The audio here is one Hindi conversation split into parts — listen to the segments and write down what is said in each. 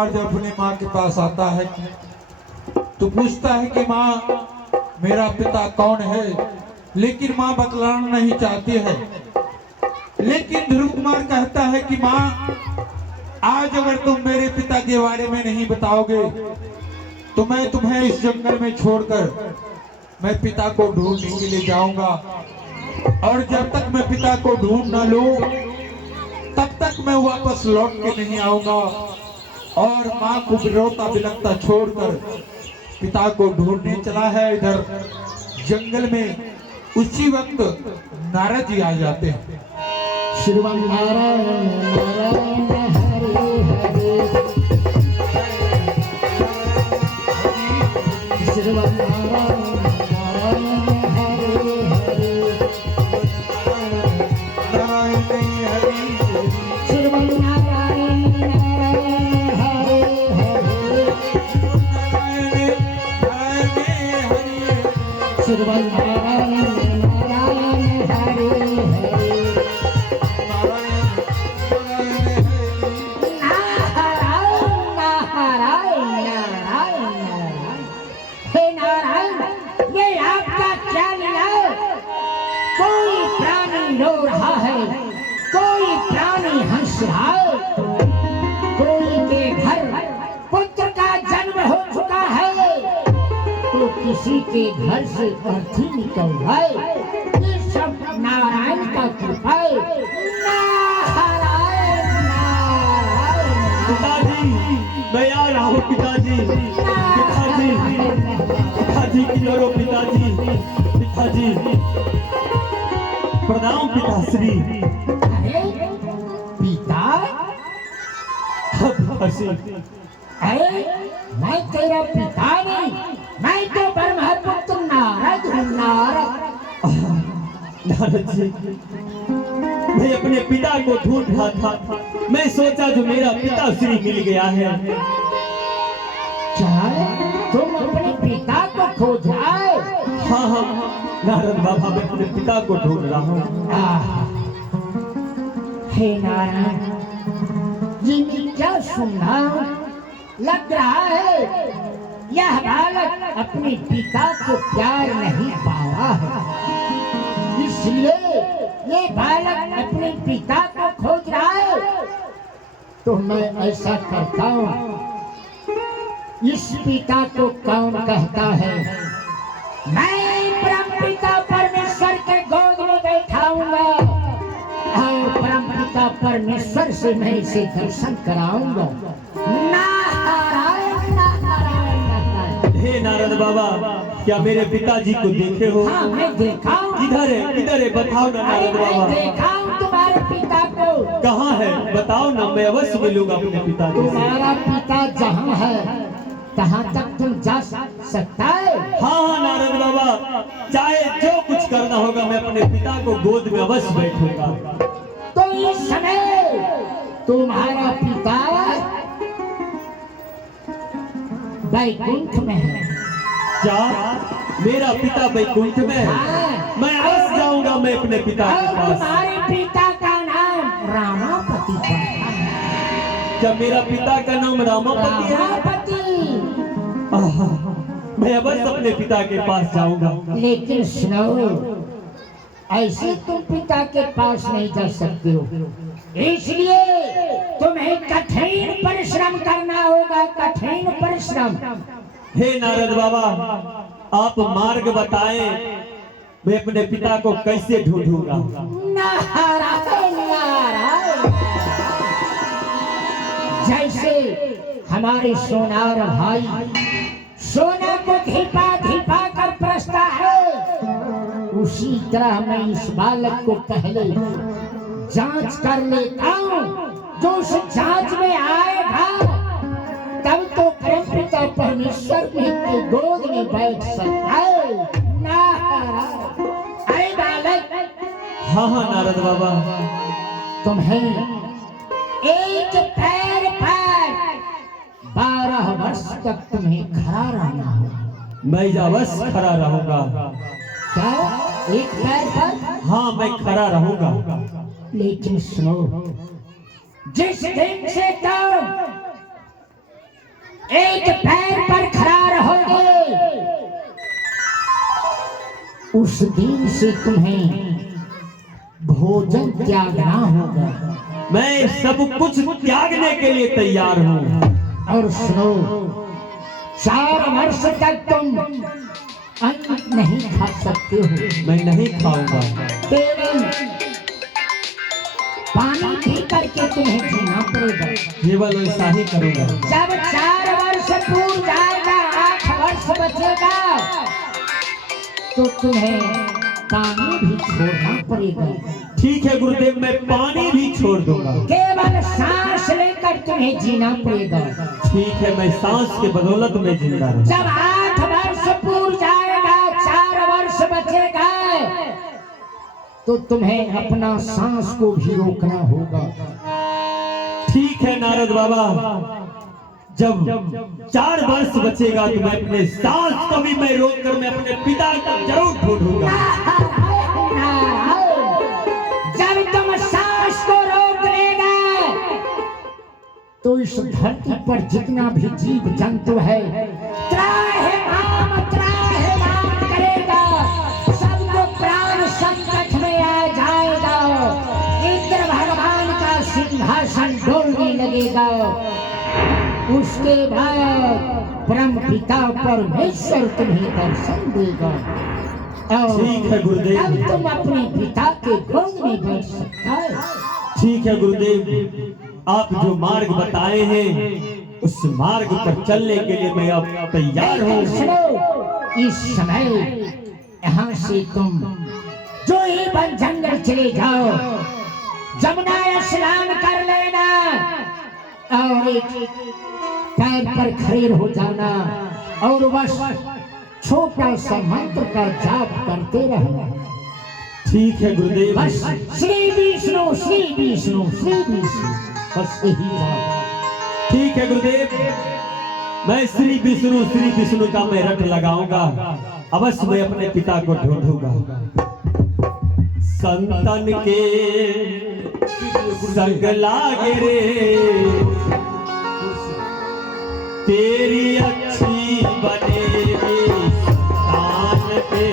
कुमार जब अपनी माँ के पास आता है तो पूछता है कि माँ मेरा पिता कौन है, लेकिन माँ बतलाना नहीं चाहती है। लेकिन ध्रुव कुमार कहता है कि माँ आज अगर तुम मेरे पिता के बारे में नहीं बताओगे तो मैं तुम्हें इस जंगल में छोड़कर मैं पिता को ढूंढने के लिए जाऊंगा, और जब तक मैं पिता को ढूंढ न लूं तब तक मैं वापस लौट के नहीं आऊंगा। और माँ को रोता बिलखता छोड़कर पिता को ढूंढने चला है इधर जंगल में। उसी वक्त नारद जी आ जाते हैं। श्रीमान नारायण नारायण हरे हरे, श्रीमान नारायण नारायण हरे हरे, नारायण हरि श्रीमान नारायण नारायण हरे हरे, नारायण हरि श्रीमान नारायण नारायण हरे हरे, कोई के घर पुत्र का जन्म हो चुका है तो किसी के घर से अर्थी निकल है। ये सब नारायण का कृपा है। नारायण नारायण पिताजी मैं आ रहा हूँ पिताजी, पिताजी पिताजी की ओर पिताजी, पिताजी प्रणाम पिताश्री। अरे पिता, अरे मैं तेरा पिता नहीं, मैं तो ब्रह्मपुत्र नारद हूँ। नारद जी मैं अपने पिता को ढूंढ रहा था, मैं सोचा जो मेरा पिताश्री मिल गया है। क्या तुम अपने पिता को खोज रहा है? हाँ हाँ नारद बाबा मैं अपने पिता को ढूंढ रहा हूँ। हे नारायण जी, मैं क्या सुनना लग रहा है, यह बालक अपने पिता को प्यार नहीं पाया है, इसलिए ये बालक अपने पिता को खोज रहा है। तो मैं ऐसा करता हूँ, इस पिता को कौन कहता है? मैं परमपिता परमेश्वर के गोद में बैठाऊंगा और परमपिता परमेश्वर से मैं इसे दर्शन कराऊंगा। नारायण नारायण नारायण। हे नारद बाबा क्या मेरे पिताजी को देखे हो? हाँ मैं देखा हूँ। किधर है बताओ ना नारद बाबा। मैं देखा हूँ तुम्हारे पिता को। कहाँ है बताओ ना, मैं अवश्य मिलूंगा अपने पिताजी से। तुम्हारा पिता जहाँ है तहाँ तक तुम जा सकता है? हाँ हाँ नारद बाबा चाहे जो कुछ करना होगा मैं अपने पिता को गोद में अवश्य बैठूंगा। तो इस समय तुम्हारा पिता वैकुंठ में है। क्या मेरा पिता वैकुंठ में है? हाँ। मैं अवश्य जाऊंगा मैं अपने पिता के और पास। तुम्हारे पिता का नाम रामापति पड़ता है। क्या मेरा पिता का नाम रामापति है? रामापति। मैं अवश्य अपने पिता के पास जाऊंगा। लेकिन सुनो, ऐसे तुम पिता के पास नहीं जा सकते हो, इसलिए तुम्हें कठिन परिश्रम करना होगा, कठिन परिश्रम। हे नारद बाबा आप मार्ग बताएं, मैं अपने पिता को कैसे ढूंढूंगा? नारायण नारायण। जैसे हमारे सोनार भाई सोना को धिपा धिपा कर परसता है, उसी तरह मैं इस बालक को पहले जांच कर लेता हूँ। जो उस जांच में आएगा तब तो परमपिता परमेश्वर के गोद में बैठ सकता है। नारायण। अरे बालक, हाँ हाँ नारद बाबा। तुम्हें एक पैर पर 12 वर्ष तक तुम्हें खड़ा रहना होगा। मैं अवश्य खड़ा रहूंगा। क्या एक पैर पर? हाँ मैं खड़ा रहूंगा। लेकिन सुनो, जिस दिन से तुम एक पैर पर खड़ा रहोगे, उस दिन से तुम्हें भोजन त्यागना होगा। मैं सब कुछ त्यागने के लिए तैयार हूँ। और सुनो, 4 वर्ष तक तुम अन्न नहीं खा सकते हो। मैं नहीं खाऊंगा। केवल पानी पी करके तुम्हें जीना पड़ेगा। केवल ऐसा ही करूंगा। जब 4 वर्ष पूर जाएगा, 8 वर्ष बचेगा, तो तुम्हें पानी भी छोड़ना पड़ेगा। ठीक है गुरुदेव, मैं पानी भी छोड़ दूंगा। केवल सांस लेकर तुम्हें जीना पड़ेगा। ठीक है, मैं सांस के बदौलत में जिंदा रहूं। जब 8 वर्ष पूर जाएगा, 4 वर्ष बचेगा, तो तुम्हें अपना सांस को भी रोकना होगा। ठीक है नारद बाबा, जब 4 वर्ष बचेगा तो मैं अपने सांस को भी मैं रोक कर मैं अपने पिता को जरूर ढूंढूंगा। जब तुम सांस को रोक लेगा, तो इस धरती पर जितना भी जीव जंतु है त्राहिमाम करेगा, सबको प्राण संकट में आ जाएगा। इंद्र भगवान का सिंहासन डोलने लगेगा। उसके बाद ब्रह्म पिता परमेश्वर तुम्हें दर्शन देगा। ठीक है गुरुदेव। अब तुम अपने पिता के गोद में बैठ सकता है। ठीक है गुरुदेव, आप जो मार्ग बताए हैं उस मार्ग पर चलने के लिए मैं अब तैयार हूँ। सुनो, इस समय यहाँ से तुम जो ही वन जंगल चले जाओ, जमुना स्नान कर लेना और एक पैर पर खड़े हो जाना और बस छोटा सा मंत्र का जाप करते रहना। ठीक है गुरुदेव। बस श्री विष्णु श्री विष्णु श्री विष्णु, बस यही जाप। ठीक है गुरुदेव, मैं श्री विष्णु का मैं रट लगाऊंगा। अवश्य मैं अपने पिता को ढूंढूंगा। संतन के संग लागे रे, तेरी अच्छी बनेगी संतान के।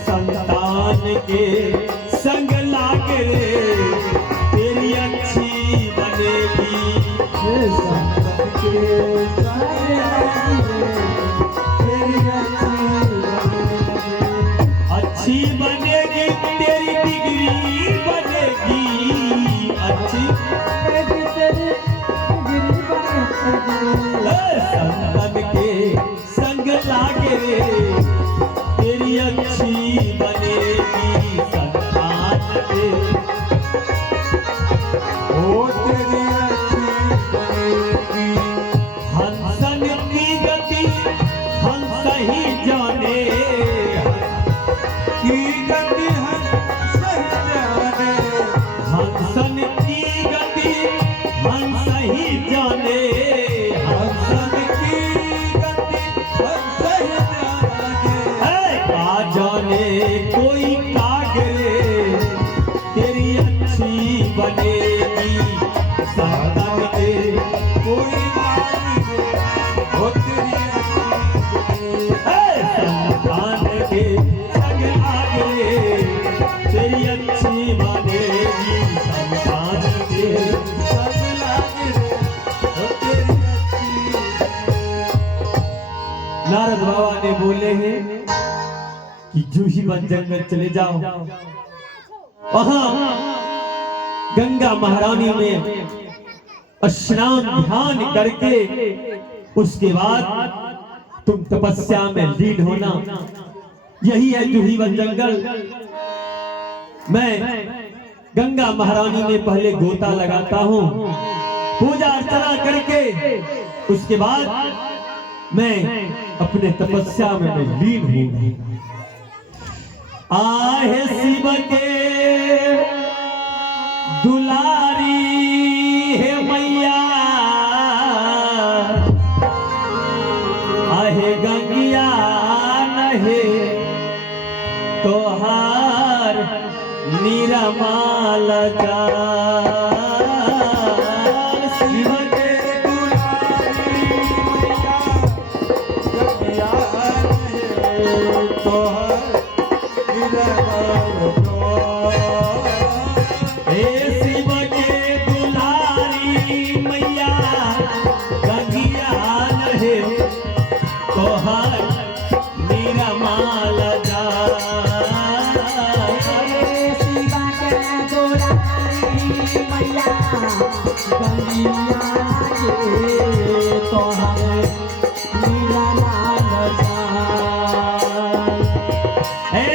संतान के संग लागे रे, तेरी अच्छी बनेगी। संतन के संग लागे रे, अच्छी बनेगी, तेरी डिग्री बनेगी। अच्छी तेरी डिग्री बनेगी। संतन के संग लागे रे, तेरी अच्छी बनेगी संतान के। ओ तेरी अच्छी बनेगी। हंसन की गति हंस ही जाने, की गति हंस ही जाने। हंसन की गति हंस ही जाने। हंसन की गति हंस ही जाने। का जाने कोई कागरे, तेरी अच्छी बनेगी संतन के। कोई कागरे, वो तेरी अच्छी संतान के संग आगे, तेरी अच्छी बनेगी संतान के संग आगे, वो तेरी अच्छी। नारद बाबा ने बोले हैं कि जो ही वन जंगल चले जाओ, वहां गंगा महारानी में स्नान ध्यान करके उसके बाद तुम तपस्या में लीन होना। यही है जूही वन जंगल। मैं गंगा महारानी में पहले गोता लगाता हूँ, पूजा अर्चना करके उसके बाद मैं अपने तपस्या में मैं लीन हूँ। आहे शिव के दुलारी है मैया, आहे गंगिया नहे तोहार निरमाल जा। पिया लागे तो हमें मिला ना जाए। हे